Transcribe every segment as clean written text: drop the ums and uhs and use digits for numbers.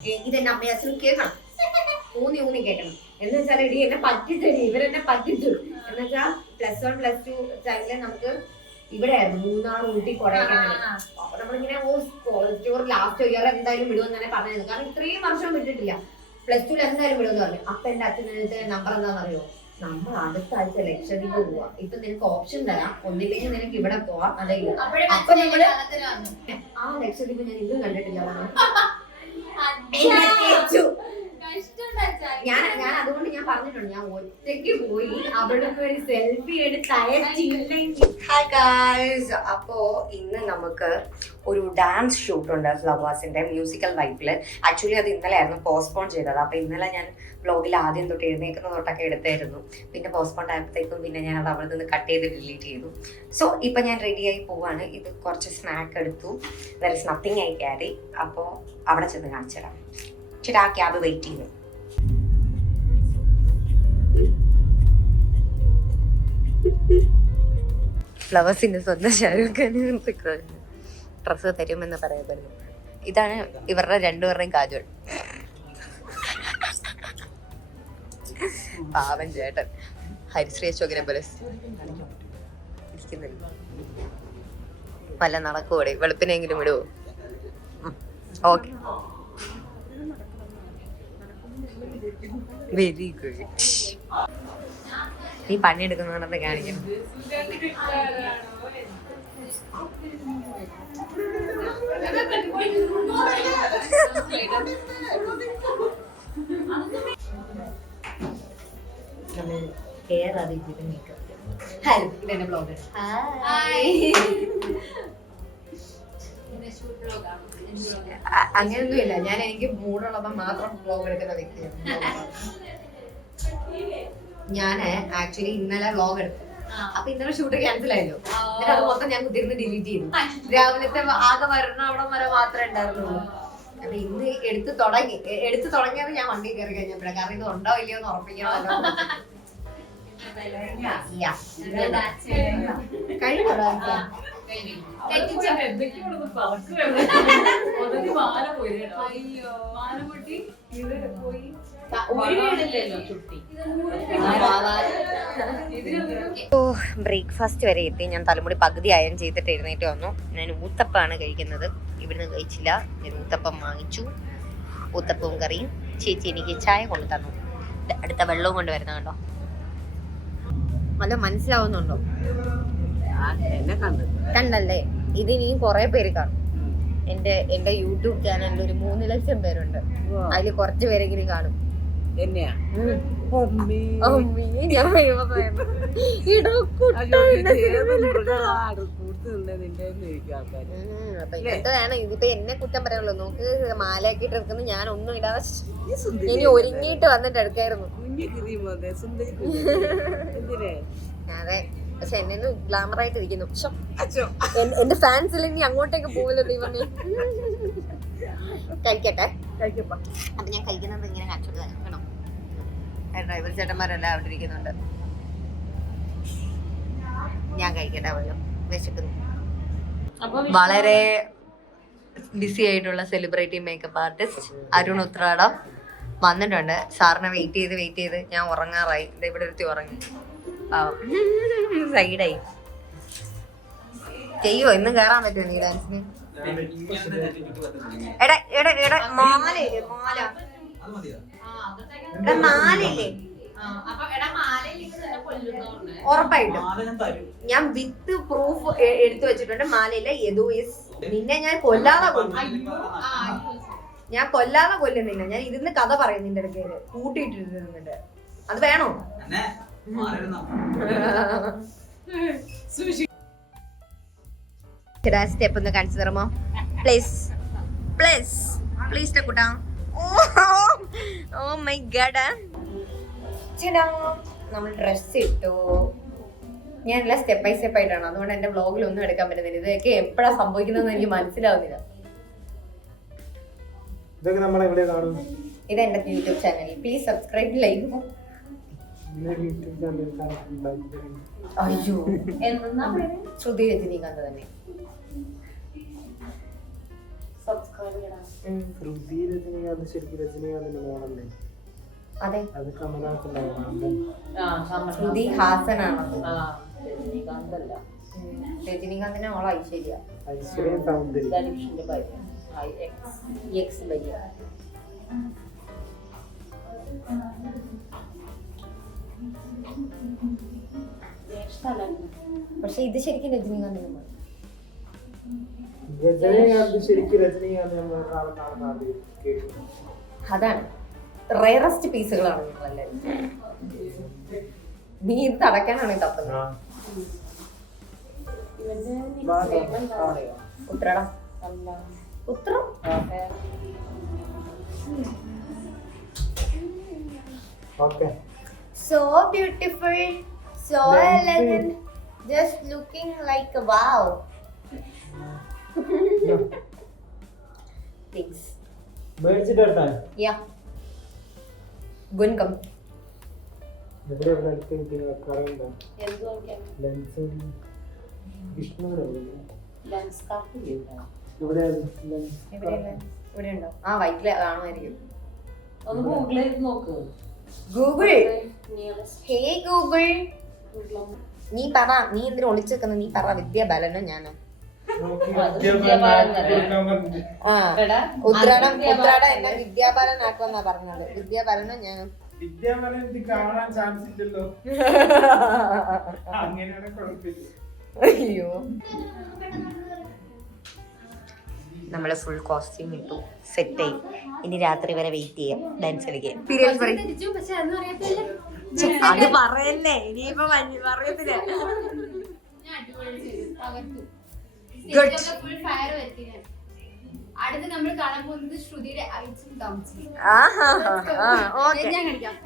ഇതെന്നെ അമ്മയെ അച്ഛനും കേൾക്കണം, ഊന്നി കേൾക്കണം. എന്ന് വെച്ചാൽ ഇടി എന്നെ പറ്റിച്ചടി, ഇവരെന്നെ പറ്റിച്ചു. എന്ന് വെച്ചാൽ +1 +2 ടൈമില് നമുക്ക് ഇവിടെ ആയിരുന്നു മൂന്നാർ, ഊട്ടി, കൊടൈക്കനാൽ. അപ്പൊ നമ്മളിങ്ങനെ ലാസ്റ്റ് ഇയർ എന്തായാലും വിടുമെന്ന് തന്നെ പറഞ്ഞായിരുന്നു. കാരണം ഇത്രയും വർഷം വിട്ടിട്ടില്ല. +2 എന്തായാലും വിടുമെന്ന് പറഞ്ഞു. അപ്പൊ എന്റെ അച്ഛനടുത്ത് നമ്പർ എന്താണെന്നറിയോ, നമ്മൾ അടുത്ത ആഴ്ച ലക്ഷദ്വീപ് പോവാ, ഇപ്പൊ നിനക്ക് ഓപ്ഷൻ തരാം, ഒന്നില്ലെങ്കിൽ നിനക്ക് ഇവിടെ പോവാം, അല്ലെങ്കിൽ അപ്പൊ നമ്മള് ആ ലക്ഷദ്വീപ് ഞാൻ ഇന്നും കണ്ടിട്ടില്ല. ഞാൻ അതുകൊണ്ട് ഞാൻ പറഞ്ഞിട്ടുണ്ട്, ഞാൻ ഒറ്റയ്ക്ക് പോയി അവിടെ ഒരു സെൽഫി എടുത്ത് അയച്ചില്ലെങ്കിൽ. ഹായ് ഗായ്സ്, അപ്പോ ഇന്ന് നമുക്ക് ഒരു ഡാൻസ് ഷൂട്ട് ഉണ്ട് ഫ്ലവേഴ്സിന്റെ മ്യൂസിക്കൽ വൈബില്. ആക്ച്വലി അത് ഇന്നലെ ആയിരുന്നു പോസ്റ്റ്പോൺ ചെയ്തത്. അപ്പൊ ഇന്നലെ ഞാൻ വ്ലോഗിൽ ആദ്യം തൊട്ട് എഴുന്നേക്കുന്ന തൊട്ടൊക്കെ എടുത്തായിരുന്നു. പിന്നെ പോസ്റ്റ്പോൺ ആയപ്പോഴത്തേക്കും പിന്നെ ഞാൻ അത് അവിടെ നിന്ന് കട്ട് ചെയ്ത് ഡിലീറ്റ് ചെയ്തു. സോ ഇപ്പൊ ഞാൻ റെഡിയായി പോവാണ്. ഇത് കുറച്ച് സ്നാക്ക് എടുത്തു, there is nothing I carry. അപ്പോൾ അവിടെ ചെന്ന് കാണിച്ചിടാം. ചേട്ടാ ആ ക്യാബ് വെയിറ്റ് ചെയ്യുന്നു. ഫ്ലവേഴ്സിന്റെ സ്വന്തം ഷാരൂഖ് ഖാൻ ഡ്രസ്സ് തരുമെന്ന് പറയപ്പെടുന്നു. ഇതാണ് ഇവരുടെ രണ്ടുപേരുടെയും കാജോൾ. പാവൻ ചേട്ടൻ ഹരിശ്രീ അശോകനെ പോലെ ഇരിക്കുന്നില്ല. വല്ല നടക്കൂടെ, വെളുപ്പിനെങ്കിലും വിടുവോ? Okay, very good. നീ പണിയെടുക്കുന്നവരുടെ കാണിക്കണം. അങ്ങനെയൊന്നുമില്ല, ഞാൻ എനിക്ക് മൂടുള്ളപ്പോ മാത്രം വ്ലോഗ് എടുക്കുന്ന വ്യക്തിയാണ്. ഞാൻ ആക്ച്വലി ഇന്നലെ വ്ലോഗ് എടുത്തു. അപ്പൊ ഇന്നലെ ഷൂട്ട് ക്യാൻസൽ ആയല്ലോ. എന്നിട്ട് അത് മൊത്തം ഞാൻ കുത്തിരുന്ന് ഡിലീറ്റ് ചെയ്തു. രാവിലത്തെ ആകെ വരണ അവിടെ വരെ മാത്രമേ ഉണ്ടായിരുന്നുള്ളൂ. അപ്പൊ ഇന്ന് എടുത്തു തുടങ്ങിയത് ഞാൻ വണ്ടി കയറി കഴിഞ്ഞപ്പോഴാണ്. കാരണം ഇത് ഉണ്ടോ ഇല്ലയോ എന്ന് ഉറപ്പിക്കണമല്ലോ. ബ്രേക്ക്ഫാസ്റ്റ് വരെ എത്തി. ഞാൻ തലമുടി പകുതി അയൺ ചെയ്തിട്ട് എഴുന്നേറ്റ് വന്നു. ഞാൻ ഊത്തപ്പാണ് കഴിക്കുന്നത്. ഇവിടുന്ന് കഴിച്ചില്ല, ഞാൻ ഊത്തപ്പം വാങ്ങിച്ചു. ഊത്തപ്പവും കറിയും. ചേച്ചി എനിക്ക് ചായ കൊണ്ട് തന്നു. അടുത്ത വെള്ളവും കൊണ്ട് വരുന്ന കണ്ടോ? അല്ല, മനസ്സിലാവുന്നുണ്ടോ? കണ്ടല്ലേ? ഇത് ഇനിയും കുറെ പേര് കാണും. എന്റെ യൂട്യൂബ് ചാനലിൽ ഒരു 3 ലക്ഷം പേരുണ്ട്. അതില് കുറച്ച് പേരെങ്കിലും കാണും. ഇതിപ്പോ എന്നെ കുറ്റം പറയാനുള്ളൂ. നോക്ക്, മാലയാക്കിട്ട് എടുക്കുന്ന ഞാൻ ഒന്നും ഇടാതെ ഇനി ഒരുങ്ങിയിട്ട് വന്നിട്ട് എടുക്കായിരുന്നു. അതെ, പക്ഷെ എന്നെ ഗ്ലാമർ ആയിട്ട് ഇരിക്കുന്നു. എന്റെ ഫാൻസിൽ ഇനി അങ്ങോട്ടേക്ക് പോവില്ല ദൈവമേ. കഴിക്കട്ടെ. അപ്പൊ ഞാൻ കഴിക്കുന്നത് ഇങ്ങനെ കാണിച്ചോട്ട് കഴിക്കണം. ഡ്രൈവർ ചേട്ടന്മാരെല്ലാം അവിടെ ഇരിക്കുന്നുണ്ട്. ഞാൻ കഴിക്കട്ടെ, വല്ലതും വിശക്കുന്നു. വളരെ ബിസി ആയിട്ടുള്ള celebrity makeup artist Arun Uthradam വന്നിട്ടുണ്ട്. സാറിനെ വെയിറ്റ് ചെയ്ത് ഞാൻ ഉറങ്ങാറായി. ഇവിടെ ഒരുത്തി ഉറങ്ങി. സൈഡായി. ചെയ്യോ? ഇന്നും കേറാൻ പറ്റുമോ നീ ഡാൻസിന്? മാലയില്ലേ? ഉറപ്പായിട്ടും ഞാൻ വിത്ത് പ്രൂഫ് എടുത്തു വെച്ചിട്ടുണ്ട്. മാലയില്ല. നിന്നെ ഞാൻ കൊല്ലാതെ കൊല്ലുന്നില്ല. ഞാൻ ഇരുന്ന് കഥ പറയും നിന്റെ അടുക്കല് കൂട്ടിയിട്ടിരുന്നിട്ട്. അത് വേണോ? സ്റ്റെപ്പ് ഒന്ന് കാണിച്ചു തരുമോ? പ്ലീസ് കുട്ടാ. Oh my god. നമ്മൾ ഡ്രസ് ഇട്ടു. ഞാനെല്ലാം സ്റ്റെപ്പ് ബൈ സ്റ്റെപ്പ് ആയിട്ടാണ്. അതുകൊണ്ട് എന്റെ വ്ലോഗിൽ ഒന്നും എടുക്കാൻ പറ്റുന്നില്ല. ഇതൊക്കെ എപ്പോഴാ സംഭവിക്കുന്നതെന്ന് എനിക്ക് മനസ്സിലാവുന്നില്ല. ഇത് എന്റെ YouTube channel. Please subscribe, like. അയ്യോ, ശ്രുതി രജനീകാന്ത് തന്നെ. ശ്രുതി രജനീകാന്ത് ശരിക്കും രജനീകാന്തിന്റെ മോളല്ലേ? അതെ, അത് കമലഹാസന്റെ ശ്രുതി ഹാസനാണ്. രജനീകാന്തല്ല, രജനീകാന്തിന്റെ മോള് ഐശ്വര്യ. ഐശ്വര്യ സൗന്ദര്യം. ധനുഷിന്റെ ഭാര്യ. എക്സ് ഭാര്യ. പക്ഷെ ഇത് ശരിക്കും രജനീകാന്തിന്റെ മോള്. രജനീകാന്ത് ശരിക്കും രജനീകാന്ത് കേട്ടു. അതാണ് റയറസ്റ്റ് പീസുകളാണ് നിങ്ങളെല്ലാവരും. നീ ഇത് തടക്കാനാണ് ഈ തപ്പുന്നത്. ഉത്രടാ ഉത്രം. Okay. So beautiful, so elegant, just looking like a wow. Thanks. മേടിച്ചിട്ടെടുത്താ? Yeah. Gun come. എവിടെ അടുത്ത് കറയുണ്ടോ? എന്ത് നോക്കിയാൽ ലെൻസ് വിഷ്ണുവിടെ ലെൻസ് കാർട്ട് ചെയ്യണം. ഇവിടെ ലെൻസ് ഇവിടെ ഉണ്ടോ? ആ വൈറ്റില് കാണുമായിരിക്കും. ഒന്ന് ഗൂഗിൾ ചെയ്ത് നോക്ക്. ഗൂഗിൾ. ഹേ ഗൂഗിൾ, നീ പറ, നീ എന്തിനാ ഒളിച്ചു വെക്കുന്നത്? നീ പറ, വിദ്യാബാലനോ ഞാനോ? ഉത്രാടം എന്നെ വിദ്യാബാലനാക്കുമെന്നാ പറഞ്ഞത്. വിദ്യാബാലനോ ഞാനോ? കാണാൻ ചാൻസ് ഇല്ലല്ലോ. അങ്ങനെയാണ് കുഴപ്പമില്ല. അയ്യോ, നമ്മള് ഫുൾ കോസ്റ്റ്യൂം ഇട്ടു, സെറ്റായി. ഇനി രാത്രി വരെ വെയിറ്റ് ചെയ്യാം ഡാൻസ് കളിക്കാൻ. അത് പറയല്ലേ, ഇനിയിപ്പോ പറയത്തില്ല.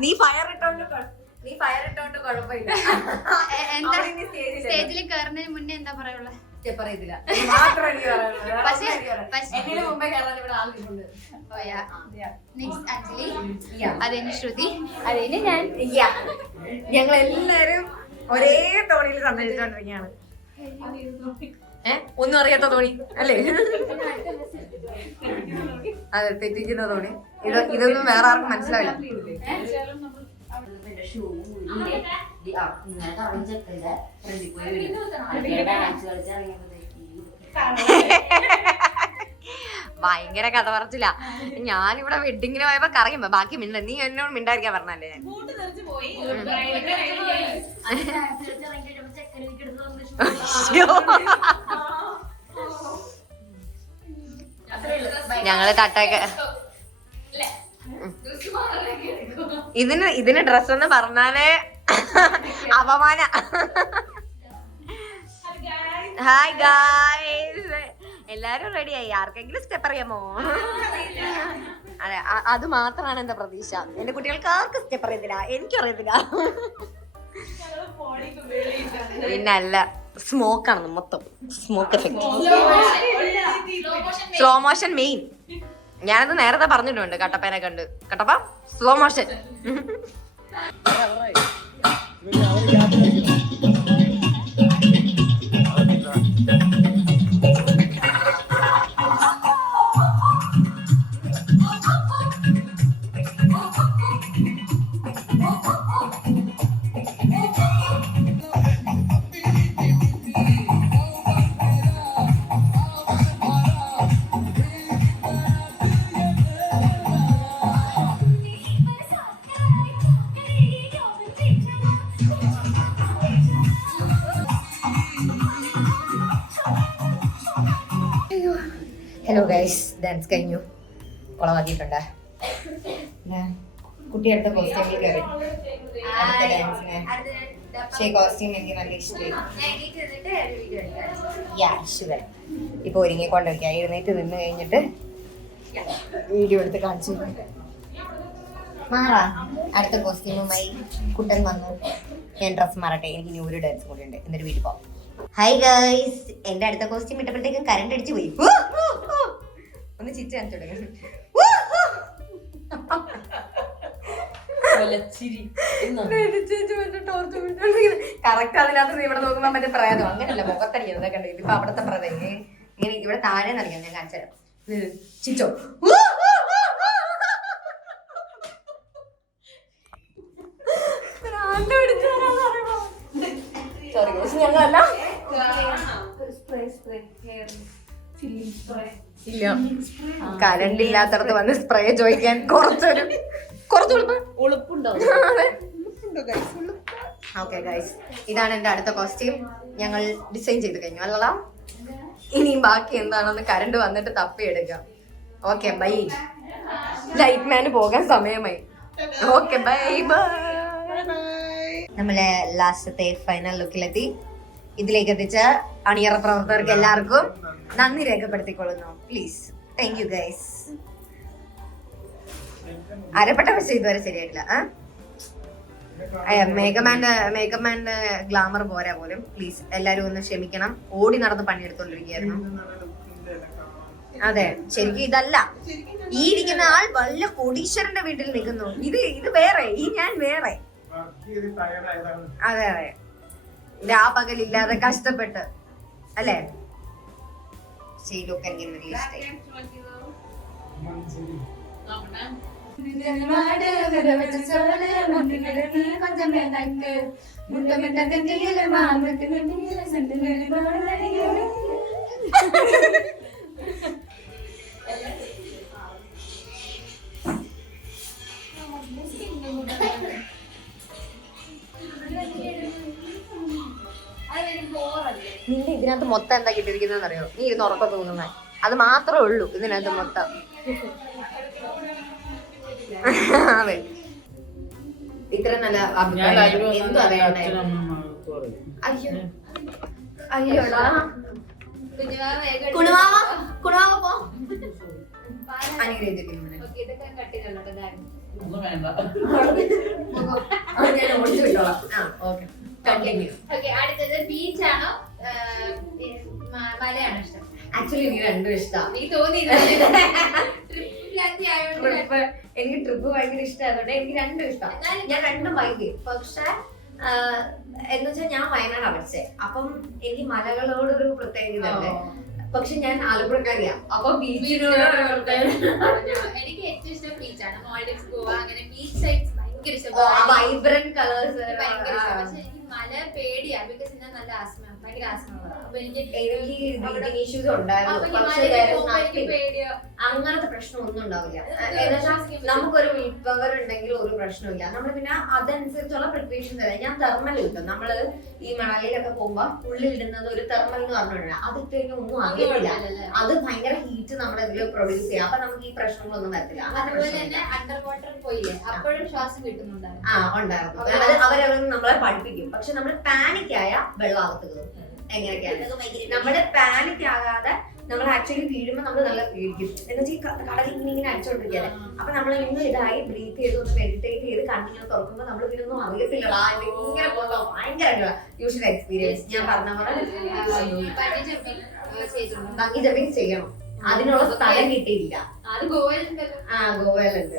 നീ ഫയർ ഇട്ടോണ്ട് കുഴപ്പമില്ല. സ്റ്റേജിൽ കയറുന്നതിന് മുന്നേ എന്താ പറയുള്ളൂ? പറയത്തില്ല. നെക്സ്റ്റ് അഞ്ജലി, അതിന് ശ്രുതി, അതിന് ഞാൻ. ഞങ്ങൾ എല്ലാരും ഒരേ തോണിയിൽ സഞ്ചരിച്ചോണ്ടിരിക്കുകയാണ്. ഒന്നും അറിയാത്ത തോണി അല്ലേ? അതെ, തെറ്റിക്കുന്ന തോണി. ഇതൊന്നും വേറെ ആർക്കും മനസ്സിലാവില്ല. ഭയങ്കര കഥ പറച്ചില്ല. ഞാനിവിടെ വെഡിങ്ങിന് പോയപ്പോ കറങ്ങുമ്പോ ബാക്കി മിണ്ട, നീ എന്നോട് മിണ്ടായിരിക്കാൻ പറഞ്ഞല്ലേ? ഞങ്ങള് തട്ടൊക്കെ ഇതിന് ഡ്രസ് എന്ന് പറഞ്ഞാലേ അപമാന. ഹായ് ഗായ്സ്, എല്ലാരും റെഡിയായി. ആർക്കെങ്കിലും സ്റ്റെപ്പ് അറിയാമോ? അതെ, അത് മാത്രമാണ് എന്റെ പ്രതീക്ഷ. എന്റെ കുട്ടികൾക്ക് ആർക്കും സ്റ്റെപ്പ് അറിയത്തില്ല, എനിക്കും അറിയത്തില്ല. പിന്നല്ല, സ്മോക്കാണ് മൊത്തം. Smoke effect, slow motion main. ഞാനത് നേരത്തെ പറഞ്ഞിട്ടുണ്ട് കട്ടപ്പനെ കണ്ട്. Kattappa slow motion. Hello guys, dance കഴിഞ്ഞു, കുളമാക്കിയിട്ടുണ്ട്. കുട്ടിയെടുത്ത കോസ്റ്റ്യൂമിൽ കയറി അടുത്ത ഡാൻസിന്. പക്ഷേ കോസ്റ്റ്യൂം എനിക്ക് നല്ല ഇഷ്ടമായി. ഇപ്പൊ ഒരുങ്ങിക്കൊണ്ടിരിക്കുക. എഴുന്നേറ്റ് നിന്ന് കഴിഞ്ഞിട്ട് വീഡിയോ എടുത്ത് കാണിച്ചു. മാറാ, അടുത്ത കോസ്റ്റ്യൂമുമായി കുട്ടൻ വന്നു. ഞാൻ ഡ്രസ് മാറട്ടെ, എനിക്ക് ഇനി ഒരു ഡാൻസ് കൂടി ഉണ്ട്, എന്നിട്ട് വീട്ടിൽ പോവാം. ഹായ് ഗൈസ്, എന്റെ അടുത്ത കോസ്റ്റ്യൂം ഇട്ടപ്പോഴത്തേക്കും കറണ്ട് അടിച്ചു പോയി. ഒന്ന് ചിറ്റ് കാണിച്ചു തുടങ്ങി. കറക്റ്റ് അതിനകത്ത് ഇവിടെ നോക്കുമ്പോ മറ്റേ പ്രേതം അങ്ങനെയല്ല, മുഖത്തടിക്കുന്നത് കണ്ടു. ഇതിപ്പോ അവിടത്തെ പ്രേതം ഇങ്ങനെ ഇവിടെ താഴെ നിറയാം. ഞാൻ കാണിച്ചു തരാം. ചിച്ചോ സോറി ഞങ്ങളല്ല ഇല്ല കറണ്ട് ഇല്ലാത്തടത്ത് വന്ന് സ്പ്രേ ചോദിക്കാൻ കുറച്ച് ഉളുപ്പുണ്ടാവും. ഓക്കെ ഗൈസ്, ഇതാണ് എന്റെ അടുത്ത കോസ്റ്റ്യൂം. ഞങ്ങൾ ഡിസൈൻ ചെയ്ത് കഴിഞ്ഞു അല്ലടാ. ഇനിയും ബാക്കി എന്താണെന്ന് കറണ്ട് വന്നിട്ട് തപ്പിയെടുക്കാം. Okay bye. ലൈറ്റ് മാന് പോകാൻ സമയമായി. Okay bye bye. നമ്മളെ ലാസ്റ്റത്തെ ഫൈനൽ ലുക്കിലെത്തി. ഇതിലേക്ക് എത്തിച്ച അണിയറ പ്രവർത്തകർക്ക് എല്ലാവർക്കും നന്ദി രേഖപ്പെടുത്തിക്കൊള്ളുന്നു. Please thank you guys. അരപ്പെട്ട പക്ഷെ ഇതുവരെ ശരിയായിട്ടില്ല. മേക്കപ്പ്മാന്റെ ഗ്ലാമർ പോരാ പോലും. പ്ലീസ് എല്ലാരും ഒന്ന് ക്ഷമിക്കണം. ഓടി നടന്ന് പണിയെടുത്തോണ്ടിരിക്കുകയായിരുന്നു. അതെ, ശരിക്കും ഇതല്ല. ഈ ഇരിക്കുന്ന ആൾ വല്ല കോടീശ്വരന്റെ വീട്ടിൽ നിൽക്കുന്നു. ഇത് വേറെ, ഈ ഞാൻ വേറെ. അതെ അതെ, രാപകലില്ലാതെ കഷ്ടപ്പെട്ട് അല്ലേ. ഷീലൊക്കെ എനിക്ക് വലിയ ഇഷ്ടമായി. നിന്റെ ഇതിനകത്ത് മൊത്തം എന്താ കിട്ടിയിരിക്കുന്നതെന്ന് അറിയോ? നീ ഇരുന്ന് ഉറക്കം തോന്നുന്നത് അത് മാത്രമേ ഉള്ളൂ ഇതിനകത്ത് മൊത്തം. അതെ, ഇത്ര നല്ല അഭിപ്രായം എന്തു അറിയണ്ടേ? അയ്യോ അയ്യോടാ കുണുവാവ കുണുവാവ പോ. അനുഗ്രഹിച്ചിരിക്കുന്നു. ഞാൻ ഓടിച്ചു വിട്ടോളാം. Okay continue. അടുത്തത് ബീച്ച് ആണോ മലയാണോ ഇഷ്ടം? ആക്ച്വലി എനിക്ക് രണ്ടും ഇഷ്ടമാണ്. നീ തോന്നി എനിക്ക് ട്രിപ്പ് ഭയങ്കര ഇഷ്ടമായതുകൊണ്ട് എനിക്ക് രണ്ടും ഇഷ്ടം. ഞാൻ രണ്ടും ഭയങ്കര. പക്ഷെ എന്ന് വെച്ചാൽ ഞാൻ വയനാടാണ് പഠിച്ചത്. അപ്പം എനിക്ക് മലകളോടൊരു പ്രത്യേകത ഉണ്ട്. പക്ഷെ ഞാൻ ആലപ്പുഴക്കാരിയാ. അപ്പൊ ബീച്ചിനോട് എനിക്ക് ഏറ്റവും ഇഷ്ടം ബീച്ചാണ്. മോൾഡിവ്സ്, ഗോവ, അങ്ങനെ ബീച്ച് സൈഡ്സ് ഭയങ്കര ഇഷ്ടം. വൈബ്രന്റ് കളേഴ്സ് ഭയങ്കര ഇഷ്ടം. പക്ഷെ എനിക്ക് മല പേടിയാ. ബിക്കോസ് ഞാൻ നല്ല ആസ്മ, ഭയങ്കര ആസ്മ. അപ്പൊ എനിക്ക് ഇഷ്യൂസ് ഉണ്ടായിരുന്നു. പക്ഷെ പേടിയോ അങ്ങനത്തെ പ്രശ്നമൊന്നും ഉണ്ടാവില്ല. നമുക്കൊരു വിൽ പവർ ഉണ്ടെങ്കിൽ ഒരു പ്രശ്നമില്ല. നമ്മൾ പിന്നെ അതനുസരിച്ചുള്ള പ്രിപ്പറേഷൻ തരാം. ഞാൻ തെർമൽ കിട്ടും. നമ്മള് ഈ മണലിലൊക്കെ പോകുമ്പോ ഉള്ളിലിടുന്നത് ഒരു തെർമൽ എന്ന് പറഞ്ഞിട്ടുണ്ട്. അതിട്ടേക്ക് ഒന്നും അറിയില്ല. അത് ഭയങ്കര ഹീറ്റ് നമ്മുടെ ഇതിൽ പ്രൊഡ്യൂസ് ചെയ്യാം. അപ്പൊ നമുക്ക് ഈ പ്രശ്നങ്ങളൊന്നും വരത്തില്ല. അതുപോലെ തന്നെ അണ്ടർ വാട്ടർ പോയില്ലേ, അപ്പോഴും ശ്വാസം കിട്ടുന്നുണ്ടായിരുന്നു. ഉണ്ടായിരുന്നു. അവരവർ നമ്മളെ പഠിപ്പിക്കും. പക്ഷെ നമ്മൾ പാനിക് ആയ വെള്ളാകത്ത് കയറും. എങ്ങനെയൊക്കെയാണ് നമ്മള് പാനിക് ആകാതെ നമ്മൾ ആക്ച്വലി വീഴുമ്പോൾ നമ്മൾ നല്ല പേടിക്കും. എന്ന് വെച്ചാൽ കടലിൽ ഇങ്ങനെ അടിച്ചോണ്ടിരിക്കുകയാണ്. അപ്പൊ നമ്മൾ ഇന്ന് ഇതായി ബ്രീത്ത് ചെയ്ത് ഒന്ന് മെഡിറ്റേറ്റ് ചെയ്ത് കണ്ണിങ്ങനെ തുറക്കുമ്പോൾ നമ്മൾ ഇതിനൊന്നും അറിയത്തില്ലടാ. ഇങ്ങനെ കൊള്ളാം. ഭയങ്കര യൂഷ്വൽ എക്സ്പീരിയൻസ്. ഞാൻ പറഞ്ഞ പോലെ ബങ്കി ജമ്പിങ് ചെയ്യണം. അതിനുള്ള സ്ഥലം കിട്ടിയില്ല. അത് ഗോവയിലുണ്ടല്ലോ. ഗോവയിലുണ്ട്.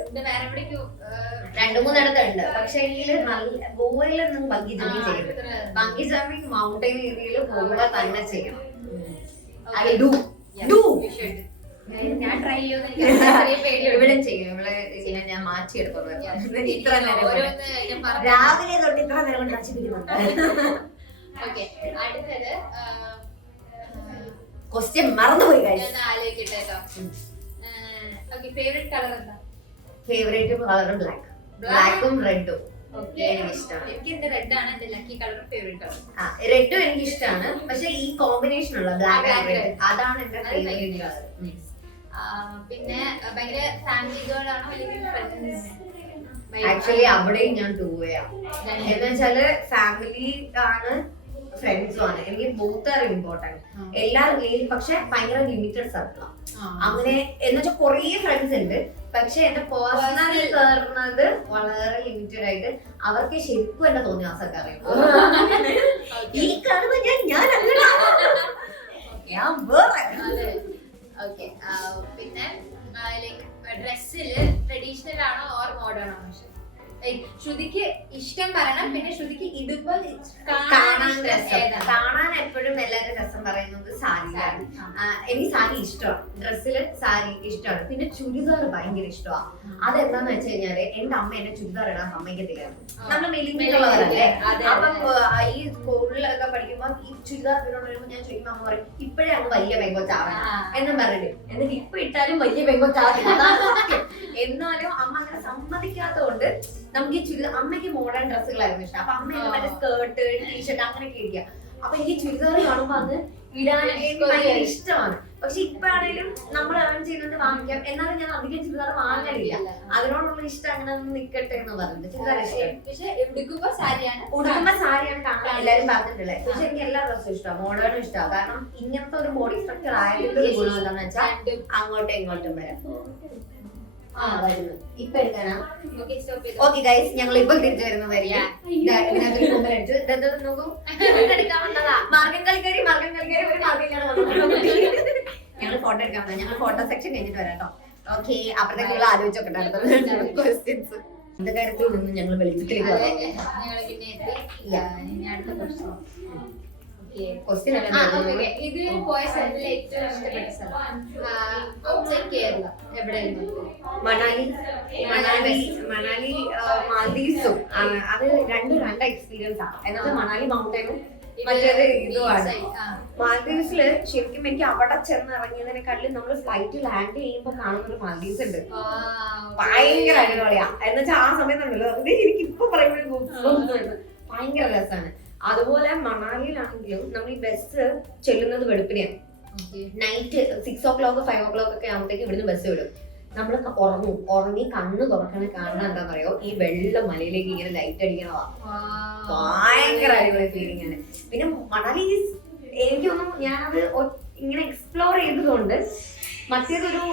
2-3 ഇടത്തുണ്ട്. പക്ഷെ എങ്കിൽ നല്ല ഗോവയിലൊന്നും ബങ്കി ജമ്പിങ് ചെയ്യണം. ബങ്കി ജമ്പിങ് മൗണ്ടൈൻ ഏരിയയിൽ പോകുക തന്നെ ചെയ്യണം. ഞാൻ ട്രൈ ഇവിടെ ചെയ്യും. ഇവിടെ ഇങ്ങനെ ഞാൻ മാറ്റിയെടുത്തോളൂ. ഇത്ര നേരം രാവിലെ തൊട്ട് ഇത്ര നേരം കൊണ്ട് നശിപ്പിക്കുന്നുണ്ട്. അടുത്തത് ക്വസ്റ്റ്യൻ മറന്നുപോയി. ആലോചിക്കട്ടെ കേട്ടോ. ഫേവറേറ്റ് കളർ എന്താ? Favourite colour black. ബ്ലാക്കും റെഡും എനിക്കിഷ്ടമാണ്. എനിക്ക് എന്റെ റെഡ് ആണ് എന്റെ ലക്കി കളർ, ഫേവറേറ്റ് കളർ. റെഡും എനിക്കിഷ്ടമാണ്. പക്ഷെ ഈ കോമ്പിനേഷൻ ഉള്ള ബ്ലാക്ക് ആൻഡ് റെഡ് അതാണ് എന്റെ ഫേവറേറ്റ് കളർ. പിന്നെ ഭയങ്കര ഫാമിലി ഗേൾ ആണോ അല്ലെങ്കിൽ ഫ്രണ്ട്സ്? ആക്ച്വലി അവിടെയും ഞാൻ 2 വേ ആണ്. എന്ന് വെച്ചാല് ഫാമിലി ആണ് ഫ്രണ്ട്സും ആണ്. എനിക്ക് ബോത്ത് ആർ ഇമ്പോർട്ടന്റ്. എല്ലാവരും പക്ഷെ ഭയങ്കര ലിമിറ്റഡ് സർക്കിളാണ്. അങ്ങനെ എന്ന് വെച്ചാൽ കുറേ ഫ്രണ്ട്സ് ഉണ്ട്. പക്ഷെ എന്റെ പേഴ്സണൽ കയറുന്നത് വളരെ ലിമിറ്റഡ് ആയിട്ട്. അവർക്ക് ശരിക്കും എന്നെ തോന്നിയ ആസൊക്കെ അറിയാം. ഈ കാണുമ്പോ ഞാൻ പിന്നെ ഡ്രസ്സില് ട്രഡീഷണൽ ആണോ ഓർ മോഡേൺ ആണോ? ശ്രുതിക്ക് ഇഷ്ടം പറയണം, പിന്നെ ശ്രുതിക്ക് ഇടുമ്പോൾ കാണാൻ രസം. ഏതാണ്? കാണാൻ എപ്പോഴും എല്ലാവരും രസം പറയുന്നത് സാരിയാണ്. എനിക്ക് സാരി ഇഷ്ടമാണ്, ഡ്രസ്സിൽ സാരി ഇഷ്ടമാണ്. പിന്നെ ചുരിദാർ ഭയങ്കര ഇഷ്ടമാണ്. അതെന്താന്ന് വെച്ച് കഴിഞ്ഞാല് എന്റെ അമ്മ എന്നെ ചുരിദാർ ഇടാൻ സമ്മതിക്കത്തില്ലായിരുന്നു. നമ്മൾ മെലിഞ്ഞിട്ടുള്ളവരല്ലേ. അപ്പം ഈ സ്കൂളിലൊക്കെ പഠിക്കുമ്പോ ഈ ചുരിദാർ ഇട്ടോണ്ട് വരുമ്പോ ഞാൻ ചോദിക്കുമ്പോ അമ്മ പറയും ഇപ്പഴേ അങ്ങ് വലിയ പെങ്കൊച്ചാവണം എന്നും പറഞ്ഞിട്ട്. എന്നിട്ട് ഇപ്പൊ ഇട്ടാലും വലിയ പെങ്കൊച്ചാവില്ല. എന്നാലും അമ്മ അങ്ങനെ സമ്മതിക്കാത്തതുകൊണ്ട് നമുക്ക് ഈ ചുരിദാർ, അമ്മയ്ക്ക് മോഡേൺ ഡ്രസ്സുകളായിരുന്നു ഇഷ്ടം. അപ്പൊ അമ്മ മറ്റേ സ്കേർട്ട് ടീഷർട്ട് അങ്ങനെയൊക്കെ ഇരിക്കുക. അപ്പൊ എനിക്ക് ചുരിദാർ കാണുമ്പോ അത് ഇടാൻ എനിക്ക് ഭയങ്കര ഇഷ്ടമാണ്. പക്ഷെ ഇപ്പഴാണേലും നമ്മൾ ഏൺ ചെയ്യുന്നത് വാങ്ങിക്കാം, എന്നാലും ഞാൻ അധികം ചുരിദാർ വാങ്ങലില്ല. അതിനോടുള്ള ഇഷ്ടം അങ്ങനെ ഒന്ന് നിക്കട്ടെ എന്ന് പറഞ്ഞിട്ട് ചുരിദാർ ഇഷ്ടം. പക്ഷെ ഉടുക്കുമ്പോ സാരിയാണ്, ഉടുക്കുമ്പോ സാരിയാണ് കാണാൻ എല്ലാരും പറഞ്ഞിട്ടുള്ളത്. പക്ഷെ എനിക്ക് എല്ലാ ഡ്രസ്സും ഇഷ്ടമാണ്, മോഡേണും ഇഷ്ടമാണ്. കാരണം ഇങ്ങനത്തെ ഒരു ബോഡി സ്ട്രക്ചർ ആയതിന്റെ ഒരു ഗുണം എന്താണെന്ന് വെച്ചാൽ അങ്ങോട്ടും ഇങ്ങോട്ടും വരാം. വരുന്നു ഇപ്പൊ എടുക്കാനാ. ഓക്കെ ഗൈസ്, ഞങ്ങൾ ഇപ്പൊ തിരിച്ചു വരുന്നതായിരിക്കും. ഇതിനകത്തൊരു കുമ്പലടിച്ചു നോക്കൂ, എടുക്കാൻ വന്നതാ. മാർഗം കളിക്കാരി ഒരു മാർഗമില്ലാതെ ഞങ്ങൾ ഫോട്ടോ എടുക്കാൻ വന്നത്. ഞങ്ങൾ ഫോട്ടോ സെക്ഷൻ കഴിഞ്ഞിട്ട് വരാം കേട്ടോ. ഓക്കെ, അപ്പഴത്തേക്ക് നിങ്ങൾ ആലോചിച്ചൊക്കെ ക്വസ്റ്റ്യൻസ്. இந்த കാര്യത്തിൽ നിന്ന് ഞങ്ങൾ വെളിച്ചത്തിലേക്ക് ഞങ്ങള് പിന്നെ എത്തി. അടുത്ത ക്വസ്റ്റ്യൻ ഇത് പോയ സ്ഥലത്തിലെ ഏറ്റവും ഇഷ്ടപ്പെട്ട സ്ഥലം ഔട്ട്സൈഡ് കേരള എവിടെയായിരുന്നു? മണാലി മാൽദീവ്സും. അത് രണ്ടും രണ്ട് എക്സ്പീരിയൻസ് ആണ്. എന്നത് മണാലി മൗണ്ടനും മറ്റേത് ഇതുമാണ്. മാൽദീവ്സില് ശരിക്കും എനിക്ക് അവിടെ ചെന്ന് ഇറങ്ങിയതിനെക്കാട്ടിലും നമ്മൾ ഫ്ലൈറ്റ് ലാൻഡ് ചെയ്യുമ്പോ കാണുന്നൊരു മാൽദീവ്സ് ഉണ്ട്. ഭയങ്കര അടിപൊളിയാ. എന്നുവെച്ചാൽ ആ സമയത്തുണ്ടല്ലോ, അത് എനിക്ക് ഇപ്പൊ പറയുമ്പോഴും ഭയങ്കര രസമാണ്. അതുപോലെ മണാലിയിലാണെങ്കിലും നമ്മൾ ഈ ബസ് ചെല്ലുന്നത് വെളുപ്പിനെയാണ്. നൈറ്റ് 6 o'clock 5 o'clock ഒക്കെ ആകുമ്പോഴത്തേക്ക് ഇവിടുന്ന് ബസ് വിടും. നമ്മൾ ഉറങ്ങി കണ്ണ് തുറക്കണ കാണുന്ന എന്താണെന്നറിയോ, ഈ വെള്ള മലയിലേക്ക് ഇങ്ങനെ ലൈറ്റ് അടിക്കണതാ. ഭയങ്കര അടിപൊളി ഫീലിംഗ് ആണ്. പിന്നെ മണാലി എനിക്കൊന്നും ഞാനത് ഇങ്ങനെ എക്സ്പ്ലോർ ചെയ്തതുകൊണ്ട് മറ്റേതൊരു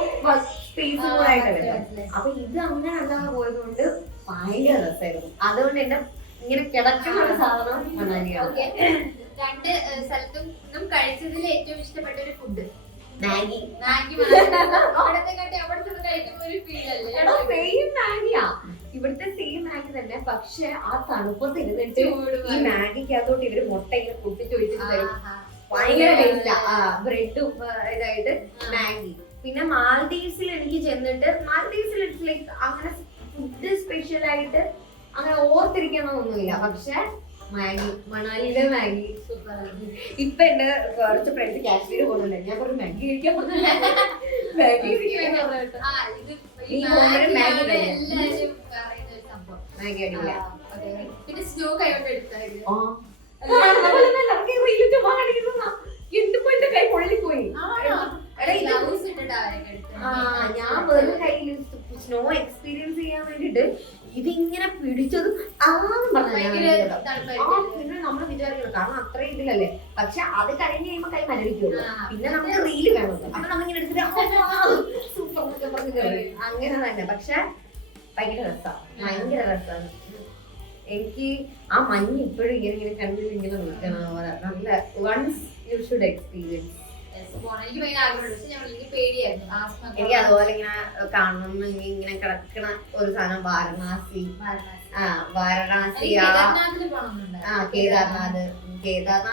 സ്പേസ് കൂടെ ആയിട്ടല്ലേ. അപ്പൊ ഇത് അങ്ങനെ അല്ലാതെ പോയതുകൊണ്ട് ഭയങ്കര രസമായിരുന്നു. അതുകൊണ്ട് എന്റെ ഇങ്ങനെ കിടക്കുന്ന ഒരു സാധനം മണാലിയാണ്. രണ്ട് സ്ഥലത്തും കഴിച്ചതിൽ ഏറ്റവും ഇഷ്ടപ്പെട്ട ഒരു ഫുഡ് മാഗി. ഇവിടുത്തെ സെയിം മാഗി തന്നെ, പക്ഷെ ആ തണുപ്പത്ത് ഇരുന്നിട്ട് ഈ മാഗിക്കകത്തോട്ട് ഇവര് മുട്ട ഇങ്ങനെ പൊട്ടിച്ചൊഴിച്ചിട്ട് തരും. ഭയങ്കര ടേസ്റ്റാ. ബ്രെഡും ഇതായിട്ട് മാഗി. പിന്നെ മാൽദീവ്സിൽ എനിക്ക് ചെന്നിട്ട്, മാൽദീവ്സിൽ ലൈക്ക് അങ്ങനെ ഫുഡ് സ്പെഷ്യൽ ആയിട്ട് അങ്ങനെ ഓർത്തിരിക്കണമെന്നൊന്നുമില്ല. പക്ഷെ മാഗി, മണാലിയിലെ മാഗി സൂപ്പർ. ഇപ്പൊ എന്റെ കുറച്ച് ഫ്രണ്ട്സ് കാശ്മീർ പോകുന്നുണ്ട്. ഞാൻ പറഞ്ഞു മാഗി കഴിക്കാൻ പറഞ്ഞില്ല. മാഗി അടിപൊളിയാ. പിന്നെ സ്നോ കൈകൊണ്ട് എടുത്തായിരുന്നു. കൈ പൊള്ളിപ്പോയി. ഞാൻ വെറും കയ്യിൽ സ്നോ എക്സ്പീരിയൻസ് ചെയ്യാൻ വേണ്ടിട്ട് ഇതിങ്ങനെ പിടിച്ചതും പിന്നെ നമ്മൾ വിചാരിക്കണം, കാരണം അത്രയും ഇതിലല്ലേ. പക്ഷെ അത് കഴിഞ്ഞ് കഴിയുമ്പോ കൈ മരവിക്കുള്ളൂ. പിന്നെ നമുക്ക് റീല് വേണം. അപ്പൊ നമ്മളിങ്ങനെ എടുത്തിട്ട് അങ്ങനെ തന്നെ. പക്ഷെ ഭയങ്കര രസമാണ്, ഭയങ്കര രസമാണ്. എനിക്ക് ആ മഞ്ഞ് ഇപ്പോഴും ഇങ്ങനെ കണ്ടിൽ ഇങ്ങനെ നിൽക്കണം. നല്ല വൺസ് യു ഷുഡ് എക്സ്പീരിയൻസ്. എനിക്ക് അതുപോലെ ഇങ്ങനെ കാണണം, ഇങ്ങനെ കിടക്കണ ഒരു സാധനം വാരണാസി. വാരണാസി, കേദാർനാഥ്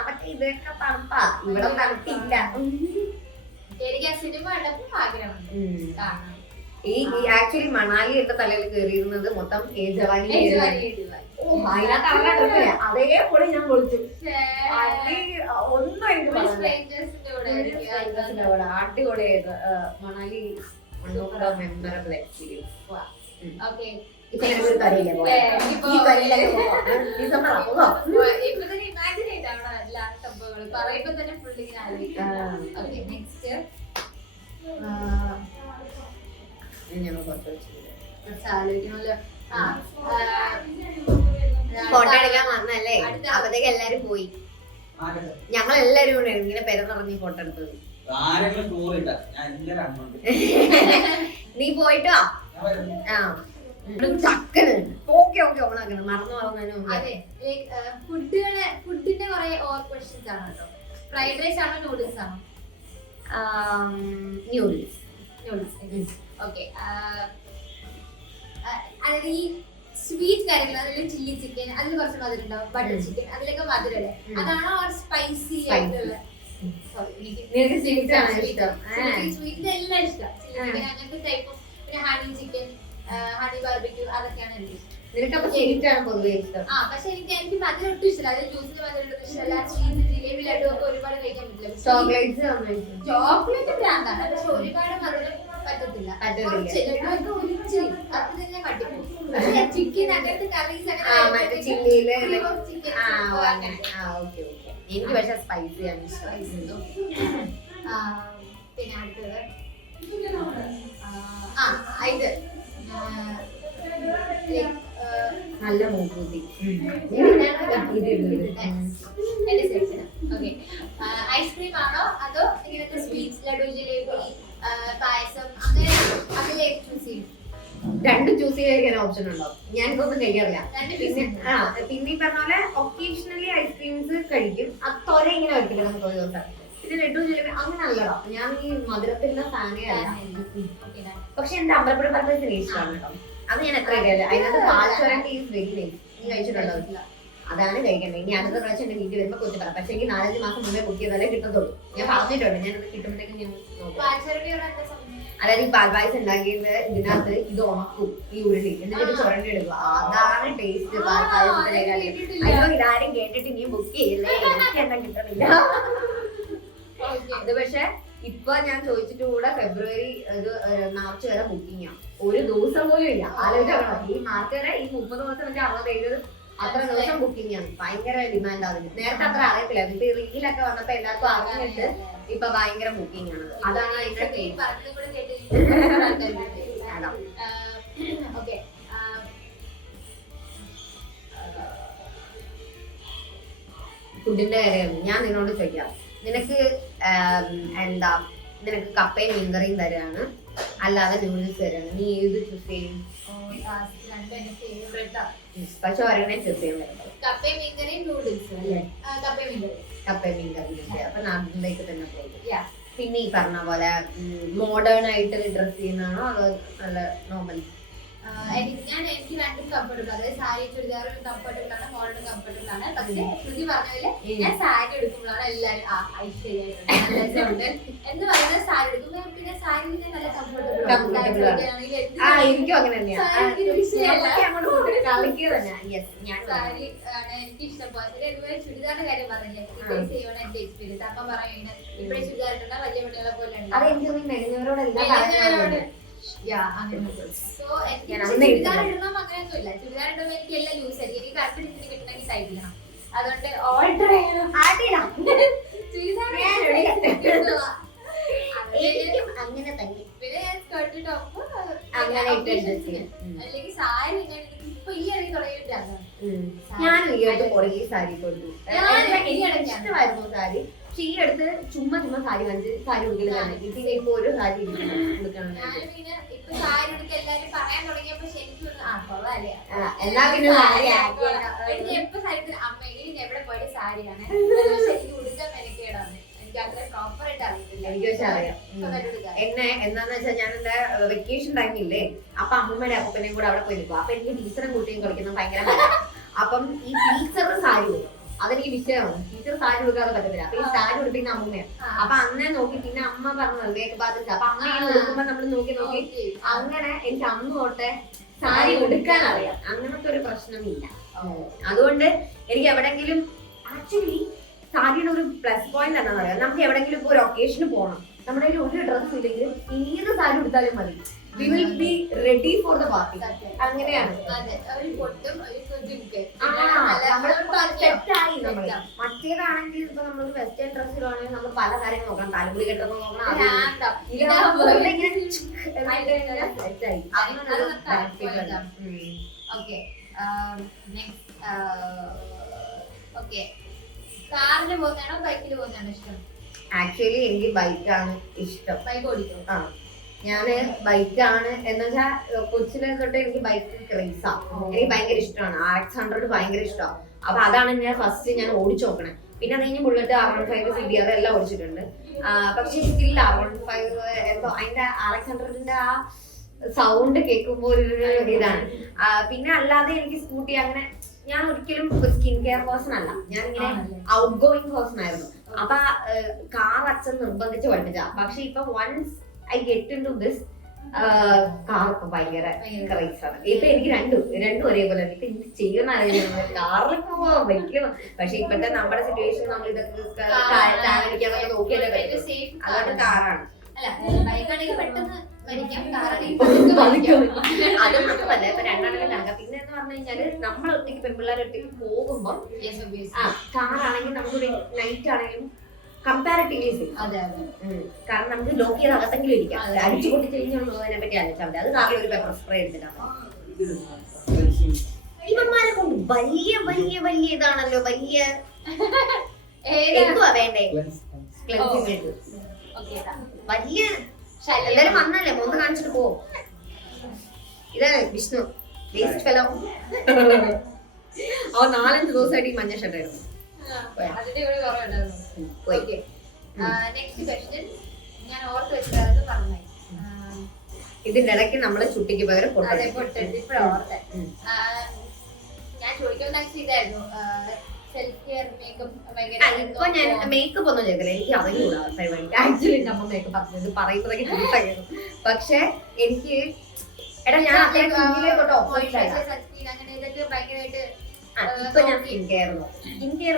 ഒക്കെ ഇതൊക്കെ തണുപ്പാ. ഇവിടെ തണുപ്പില്ല. ഈ ആക്ച്വലി മണാലി എന്റെ തലയിൽ കയറിയിരുന്നത് മൊത്തം ജവാനി. അതേപോലെ ഞാൻ വിളിച്ചു. ഒന്നും എനിക്ക് അടിപൊളിയായിട്ട് മണാലി മെമ്മറബിൾ എക്സ്പീരിയൻസ്. ഇപ്പൊ ഞങ്ങൾക്ക് കറിയില്ല ഈ കറിയിലൊക്കെ ഞങ്ങൾ കുറച്ച് ഫോട്ടോ എടുക്കാൻ വന്നല്ലേ. അപ്പത്തേക്ക് എല്ലാരും പോയി. ഞങ്ങൾ എല്ലാരും കൂടെ ഇങ്ങനെ പെരന്നിറങ്ങി ഫോട്ടോ എടുത്തത്. നീ പോയിട്ട് വാ. ചക്കന് ഓക്കെ ഓണാക്കണം. മറന്നു പോകുന്നതിന് ഫുഡിന്റെ കുറെ ക്വസ്റ്റ്യൻസ് ആണ് കേട്ടോ. ഫ്രൈഡ് റൈസ് ആണോ നൂഡിൽസ് ആണോ? നൂഡിൽസ്. ഓക്കെ. അതായത് ഈ സ്വീറ്റ് കാര്യങ്ങൾ, അതിൽ ചില്ലി ചിക്കൻ, അതിൽ കുറച്ച് മധുരം ഉണ്ടാവും, ബട്ടർ ചിക്കൻ, അതിലൊക്കെ മധുരല്ലേ, അതാണോ സ്പൈസി ആയിട്ടുള്ള? നിനക്ക് സ്വീറ്റ് ആണ് ഇഷ്ടം? സ്വീറ്റിന്റെ എല്ലാം ഇഷ്ടം, ചില്ലി ചിക്കൻ അങ്ങനത്തെ ടൈപ്പും, പിന്നെ ഹണി ചിക്കൻ, ഹണി ബാർബിക്യൂ, അതൊക്കെയാണ് എനിക്ക് ഇഷ്ടം. നിനക്കപ്പോ സ്വീറ്റ് ആണ് പൊതുവെ ഇഷ്ടം? പക്ഷെ എനിക്ക് മധുരം ഒട്ടും ഇഷ്ടമല്ല, അതിൽ ജ്യൂസിന് മധുരം ഒട്ടും ഇഷ്ടമല്ല. സ്വീറ്റ് ജിലേബി ലഡു ഒക്കെ ഒരുപാട് കഴിക്കാൻ പറ്റില്ല. ചോക്ലേറ്റ്സ് ചോക്ലേറ്റ് ബ്രാൻഡാണ്, പക്ഷെ ഒരുപാട് മധുരം പറ്റത്തില്ല. കുറച്ച് ലഡുവൊക്കെ ഒരിച്ചിരി അത് തന്നെ കട്ടിപ്പോകും. പക്ഷെ ചിക്കൻ അങ്ങനത്തെ കറീസ് മറ്റേ ചില്ലിയില് ചിക്കൻ എനിക്ക് പക്ഷെ സ്പൈസി ആണ് ഇഷ്ടം. പിന്നെ അടുത്തത് ഇത് നല്ല മൂക്കൂത്തി. എന്റെ സെക്ഷൻ. ഓക്കെ, ഐസ്ക്രീം ആണോ അതോ ഇങ്ങനത്തെ സ്വീറ്റ്സ്, ലഡു, ജിലേബി, പായസം, അങ്ങനെ അതിലേക്ക് ചൂസ് ചെയ്യും? രണ്ടും ചൂസ് കഴിക്കാൻ ഓപ്ഷൻ ഉണ്ടോ? ഞാനിതൊന്നും കഴിക്കാറില്ല. പിന്നെ പിന്നെ ഈ പറഞ്ഞ പോലെ ഒക്കേഷണലി ഐസ്ക്രീംസ് കഴിക്കും. അത് തൊര ഇങ്ങനെ കഴിക്കില്ല നമുക്ക് ഒരു ദിവസം. പിന്നെ ലഡു ജിലേബി അങ്ങനെ അല്ലടാ, ഞാൻ ഈ മധുരത്തിന്റെ സാധനേ അല്ല. പക്ഷെ എന്റെ അമ്പലപ്പുഴ പർപ്പസിന് ഇഷ്ടമാണ് കേട്ടോ. അത് ഞാൻ എത്ര കഴിക്കില്ല. അതിനകത്ത് പാൽച്ചോരന്റെ ഈസ് വെരി നൈസ്. നീ കഴിച്ചിട്ടുണ്ടോ? അതാണ് കഴിക്കേണ്ടത്. ഇനി അടുത്ത പ്രാവശ്യം എന്റെ വീട്ടിൽ വരുമ്പോ കൊച്ചു പറയാം. പക്ഷെ എനിക്ക് 4-5 മാസം മുന്നേ ബുക്ക് ചെയ്താലേ കിട്ടത്തുള്ളൂ. ഞാൻ പറഞ്ഞിട്ടുണ്ട്, ഞാനത് കിട്ടുമ്പോഴത്തേക്കും ഞാൻ നോക്കാം. അതായത് ഈ പാൽപ്പായസം ഉണ്ടാക്കിയത് ഇതിനകത്ത് ഇത് ഉണക്കും, ഈ ഉരുളി, എന്നിട്ട് ചുരണ്ടി എടുക്കുക. അതാണ് ടേസ്റ്റ് പാൽപ്പായസത്തിനേക്കാൾ. അയ്യോ, ഇതാരും കേട്ടിട്ട് ഇനിയും ബുക്ക് ചെയ്യില്ലേ, എനിക്ക് എന്താ കിട്ടണില്ല. അത് പക്ഷെ ഇപ്പൊ ഞാൻ ചോദിച്ചിട്ട് കൂടെ ഫെബ്രുവരി മാർച്ച് വരെ ബുക്കിംഗ് ആണ്. ഒരു ദിവസം പോലും ഇല്ല. ആലോചിക്കണം, ഈ മാർച്ച് വരെ ഈ 30 ദിവസം 60-70 അത്ര ദിവസം ബുക്കിംഗ് ആണ്. ഭയങ്കര ഡിമാൻഡ് അതിന്. നേരത്തെ അത്ര അറിയത്തില്ല. ഇപ്പൊ റീലൊക്കെ വന്നപ്പോ എല്ലാവർക്കും അറിഞ്ഞിട്ട് ഇപ്പൊ ഭയങ്കര ബുക്കിംഗ് ആണ്. അതാണ് അതിന്റെ ഫുഡിന്റെ കാര്യമാണ് ഞാൻ നിന്നോട് ചോദിക്കാം. നിനക്ക് എന്താ, നിനക്ക് കപ്പയും മീൻകറിയും തരാണ്, അല്ലാതെ നൂഡിൽസ് തരാണ്, നീ ഏത് ചൂസ് ചെയ്യും? പക്ഷെ ഒരെണ്ണേ ചൂസ് ചെയ്യാൻ പറ്റും. കപ്പയും മീൻകറിയും നൂഡിൽസ് അല്ലേ? കപ്പയും മീൻകറി. അപ്പൊ നാട്ടിലേക്ക് തന്നെ പോകും. പിന്നെ ഈ പറഞ്ഞ പോലെ മോഡേൺ ആയിട്ട് ഡ്രസ് ചെയ്യുന്നതാണോ അതോ നല്ല നോർമൽ? എനിക്ക് രണ്ടും കംഫർട്ടബിൾ. അതായത് സാരി ചുരിദാറും കംഫർട്ടബിൾ ആണ്, മോഡലും കംഫർട്ടബിൾ ആണ്. പക്ഷെ ശ്രുതി പറഞ്ഞതില് ഞാൻ സാരി എടുക്കുമ്പോഴാണ് എല്ലാരും ഐശ്വര്യമായിട്ടുണ്ട് എന്ന് പറയുന്നത്. സാരി എടുക്കുമ്പോ പിന്നെ സാരി നല്ല കംഫർട്ടബിൾ എനിക്കും അങ്ങനെ തന്നെയാണ്. സാരി ആണ് എനിക്ക് ഇഷ്ടം. ഇതുവരെ ചുരിദാറിന്റെ കാര്യം പറഞ്ഞില്ല, ചെയ്യണം എന്റെ എക്സ്പീരിയൻസ്. അപ്പൊ പറയുന്നത് ഇപ്പഴേ ചുരിദാർ ഇട്ടുണ്ടാ വലിയ പെണ്ണുകളെ പോലെ ഉണ്ട്. ചുരിദാർ ഇടണം അങ്ങനെയൊന്നുമില്ല. ചുരിദാർ ഇടുമ്പോൾ എനിക്ക് എല്ലാം ലൂസ് ആയിരിക്കും. എനിക്ക് കറക്റ്റ് ഡിസിന് കിട്ടണമെങ്കിൽ സൈഡ് ചെയ്യണം. അതുകൊണ്ട് ഓൾട്ടർ ചെയ്യണം. അങ്ങനെ തന്നെ. പിന്നെ ഞാൻ സ്കേർട്ട് ടോപ്പ് അങ്ങനെ അല്ലെങ്കിൽ സാരി ഇങ്ങനെ ഇപ്പൊ ഈ ഇറങ്ങി തുടങ്ങിയിട്ടാണ്. ഞാനും ഈ അടുത്ത് കുറേ സാരി കൊടുത്തു. ഇഷ്ടമായിരുന്നു സാരി. പക്ഷെ ഈ അടുത്ത് ചുമ്മാ സാരി വാങ്ങിച്ച് സാരി ഉടുക്കലാണ്. പിന്നെ ഇപ്പൊ ഒരു സാരി ഉടുക്കണം. ഇപ്പൊ സാരി ഉടുക്ക എല്ലാരും പറയാൻ തുടങ്ങിയപ്പോ ശരിക്കും എന്നാ പിന്നെ എപ്പോ സാരി അമ്മ എനിക്ക് എവിടെ പോയിട്ട് സാരിയാണ് എനിക്ക് ഉടുക്കാൻ മെനക്കേടാണ്. എനിക്ക് അത്ര പ്രോപ്പർ ആയിട്ട് അറിയത്തില്ല. എനിക്ക് പക്ഷെ അറിയാം. എന്നെ എന്താന്ന് വെച്ചാൽ ഞാൻ എന്റെ വെക്കേഷൻ ടൈമില്ലേ, അപ്പൊ അമ്മൂമ്മയുടെ അപ്പനെയും കൂടെ അവിടെ പോയി നിൽക്കും. അപ്പൊ എനിക്ക് ടീച്ചറും കുട്ടിയും കളിക്കുന്നത് ഭയങ്കര അപ്പം ഈ ടീച്ചർ സാരി കൊടുക്കും. അതെനിക്ക് വിഷയമാണ്. ടീച്ചർ സാരി കൊടുക്കാതെ പറ്റത്തില്ല. അപ്പൊ ഈ സാരി കൊടുപ്പിക്കുന്ന അമ്മൂമ്മയാണ്. അപ്പൊ അന്നേ നോക്കി പിന്നെ അമ്മ പറഞ്ഞു വേഗ ബാധിച്ചു. അപ്പൊ അമ്മ ഇങ്ങനെ കൊടുക്കുമ്പോ നമ്മൾ നോക്കി അങ്ങനെ എനിക്ക് അന്ന് തൊട്ടേ സാരി ഉടുക്കാൻ അറിയാം. അങ്ങനത്തെ ഒരു പ്രശ്നമില്ല. അതുകൊണ്ട് എനിക്ക് എവിടെങ്കിലും ആക്ച്വലി സാരിയുടെ ഒരു പ്ലസ് പോയിന്റ് എന്താണെന്ന് അറിയാം. നമുക്ക് എവിടെങ്കിലും ഇപ്പൊ ഒരു ഒക്കേഷന് പോകണം, നമ്മുടെ കയ്യിൽ ഒരു ഡ്രസ് ഇല്ലെങ്കിൽ ഏത് സാരി ഉടുത്താലും മതി. We will be ready for the party. അങ്ങനെയാണ്. മറ്റേതാണെങ്കിൽ ഇപ്പൊ നമ്മൾ വെസ്റ്റേൺ ഡ്രസ് ഇടുവാണെങ്കിൽ നമ്മൾ പല കാര്യങ്ങൾ നോക്കണം. തലമുടി കെട്ടുന്നത് നോക്കണം. കാറിന് പോകുന്നതാണോ ബൈക്കിൽ പോകുന്നതാണോ ഇഷ്ടം? ആക്ച്വലി എനിക്ക് ബൈക്കാണ് ഇഷ്ടം. ബൈക്ക് ഓടിക്കും. ഞാന് ബൈക്കാണ് എന്ന് വെച്ചാൽ കൊച്ചിലെ തൊട്ട് എനിക്ക് ബൈക്ക് ക്രേസാ. എനിക്ക് ഭയങ്കര ഇഷ്ടമാണ്. RX100 ഭയങ്കര ഇഷ്ടമാണ്. അപ്പൊ അതാണ് ഞാൻ ഫസ്റ്റ് ഞാൻ ഓടിച്ചു നോക്കണേ. പിന്നെ അത് കഴിഞ്ഞ് ബുള്ളറ്റ്, R15, CBR എല്ലാം ഓടിച്ചിട്ടുണ്ട്. പക്ഷെ സ്റ്റിൽ R15 എന്തോ അതിന്റെ RX100ന്റെ ആ സൗണ്ട് കേൾക്കുമ്പോൾ ഒരു ഇതാണ്. പിന്നെ അല്ലാതെ എനിക്ക് സ്കൂട്ടി അങ്ങനെ ഞാൻ ഒരിക്കലും ഒരു സ്കിൻ കെയർ പേഴ്സൺ അല്ല. ഞാൻ ഇങ്ങനെ ഔട്ട് ഗോയിങ് പേഴ്സൺ ആയിരുന്നു. അപ്പൊ കാർ അച്ഛൻ നിർബന്ധിച്ച് പഠിപ്പിച്ച. പക്ഷെ ഇപ്പൊ once I get into this car ഇപ്പൊ ഭയങ്കര ക്രൈസാണ്. ഇപ്പൊ എനിക്ക് രണ്ടും ഒരേപോലെ ഇപ്പൊ എനിക്ക് ചെയ്യുന്ന അറിയുന്നത് കാറിൽ പോവാൻ പറ്റും. പക്ഷെ ഇപ്പത്തെ നമ്മുടെ സിറ്റുവേഷൻ നമ്മൾ ഇതൊക്കെ അടിക്കാന്നൊക്കെ നോക്കിയല്ലേ പറ്റും. അതുകൊണ്ട് കാറാണ്. അത് മാത്രമല്ല ഇപ്പൊ രണ്ടാണെങ്കിലും കണക്കാം. പിന്നെ എന്ന് പറഞ്ഞു കഴിഞ്ഞാല് നമ്മൾ ഒറ്റയ്ക്ക് പെൺപിള്ളേരെ ഒറ്റയ്ക്ക് പോകുമ്പോൾ കാറാണെങ്കിൽ നമുക്കൊരു നൈറ്റ് ആണെങ്കിലും കമ്പാരിറ്റീവ്ലി സേഫ്. കാരണം നമുക്ക് ലോക്ക് ചെയ്ത് അകത്തെങ്കിലും ഇരിക്കാം. അടിച്ചു പൊട്ടി കഴിഞ്ഞുള്ളതിനെ പറ്റി ആലോചിച്ചാൽ മതി. അത് കാറിൽ ഒരു പെപ്പർ സ്പ്രേ എടുത്തിട്ടാണ്. ഇവന്മാരെ കൊണ്ട് വലിയ വലിയ വലിയ ഇതാണല്ലോ. വലിയ എന്തുവാ വേണ്ടേ? വലിയ എല്ലാരും വന്നല്ലേ ഒന്ന് കാണിച്ചിട്ട് പോവും. ഇതാണ് വിഷ്ണു വേസ്റ്റ് ഫെലോ. അവൻ 4-5 ദിവസമായിട്ട് ഈ മഞ്ഞ ഷർട്ടായിരുന്നു. ഇതിന്റെ ഇടയ്ക്ക് നമ്മള് ചുട്ടിക്ക് പകരം ഞാൻ ചോദിക്കുന്ന ഇതായിരുന്നു. ഇപ്പൊ ഞാൻ മേക്കപ്പ് ഒന്നും ചെയ്തില്ല. എനിക്ക് അറിഞ്ഞൂടാ പരിപാടി. ആക്ച്വലി നമ്മൾ മേക്കപ്പ് പറഞ്ഞത് പറയുന്നതൊക്കെ ചിന്തായിരുന്നു. പക്ഷെ എനിക്ക് എടാ ഞാൻ ഇപ്പൊ ഞാൻ സ്കിൻ കെയർ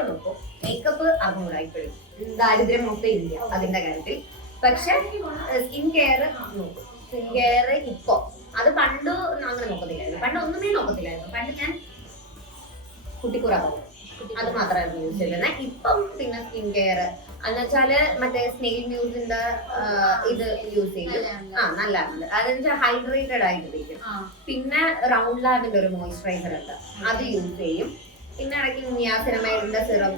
നോക്കും. മേക്കപ്പ് അറിഞ്ഞൂടാ ഇപ്പോഴും. ദാരിദ്ര്യം മൊത്തം ഇല്ല അതിന്റെ കാര്യത്തിൽ. പക്ഷെ സ്കിൻ കെയർ നോക്കും. സ്കിൻ കെയർ ഇപ്പൊ അത് പണ്ട് അങ്ങനെ നോക്കത്തില്ലായിരുന്നു. പണ്ട് ഒന്നുമേ നോക്കത്തില്ലായിരുന്നു. പണ്ട് ഞാൻ കുട്ടിക്കുറ പോകും. അത് മാത്രമായിരുന്നു യൂസ് ചെയ്തിരുന്നത്. ഇപ്പം പിന്നെ സ്കിൻ കെയർ എന്ന് വെച്ചാല് മറ്റേ സ്നെയിൽ മ്യൂസിന്റെ ഇത് യൂസ് ചെയ്യും. നല്ലതാണ്. അതെന്ന് വെച്ചാൽ ഹൈഡ്രേറ്റഡ് ആയിട്ടിരിക്കും. പിന്നെ റൗണ്ട് ലാബിന്റെ ഒരു മോയിസ്ചറൈസർ ഉണ്ട്, അത് യൂസ് ചെയ്യും. പിന്നെ ഇടയ്ക്ക് നിയാസിനമൈഡിന്റെ സിറം